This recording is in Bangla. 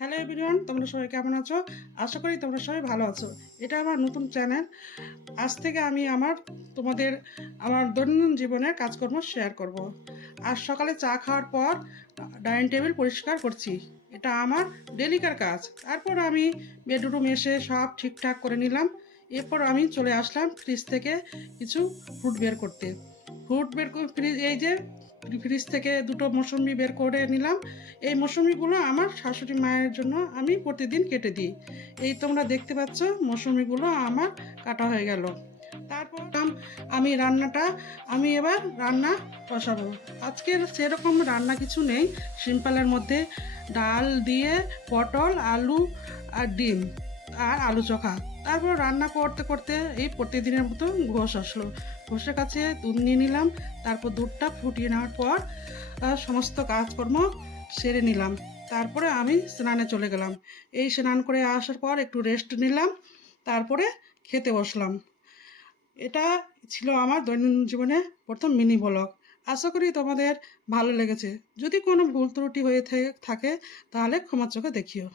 হ্যালো এভরিওয়ান, তোমরা সবাই কেমন আছো? আশা করি তোমরা সবাই ভালো আছো। এটা আমার নতুন চ্যানেল। আজ থেকে আমি তোমাদের আমার দৈনন্দিন জীবনের কাজকর্ম শেয়ার করব। আজ সকালে চা খাওয়ার পর ডাইনিং টেবিল পরিষ্কার করছি। এটা আমার ডেলিকার কাজ। তারপর আমি বেডরুম এসে সব ঠিকঠাক করে নিলাম। এরপর আমি চলে আসলাম ফ্রিজ থেকে কিছু ফ্রুট বের করতে। ফ্রুট বের করে এই যে ফ্রিজ থেকে দুটো মৌসুমি বের করে নিলাম। এই মৌসুমিগুলো আমার শাশুড়ি মায়ের জন্য আমি প্রতিদিন কেটে দিই। এই তোমরা দেখতে পাচ্ছ মৌসুমিগুলো আমার কাটা হয়ে গেল। তারপর আমি এবার রান্না বসাবো। আজকের সেরকম রান্না কিছু নেই, সিম্পলের মধ্যে ডাল দিয়ে পটল আলু আর ডিম আর আলু চোখা। তারপর রান্না করতে করতে এই প্রতিদিনের মতো ঘোষ আসলো। ঘোষের কাছে দুধ নিয়ে নিলাম। তারপর দুধটা ফুটিয়ে নেওয়ার পর সমস্ত কাজকর্ম সেরে নিলাম। তারপরে আমি স্নানে চলে গেলাম। এই স্নান করে আসার পর একটু রেস্ট নিলাম। তারপরে খেতে বসলাম। এটা ছিল আমার দৈনন্দিন জীবনে প্রথম মিনি ব্লগ। আশা করি তোমাদের ভালো লেগেছে। যদি কোনো ভুল ত্রুটি হয়ে থাকে তাহলে ক্ষমা চোখে দেখিও।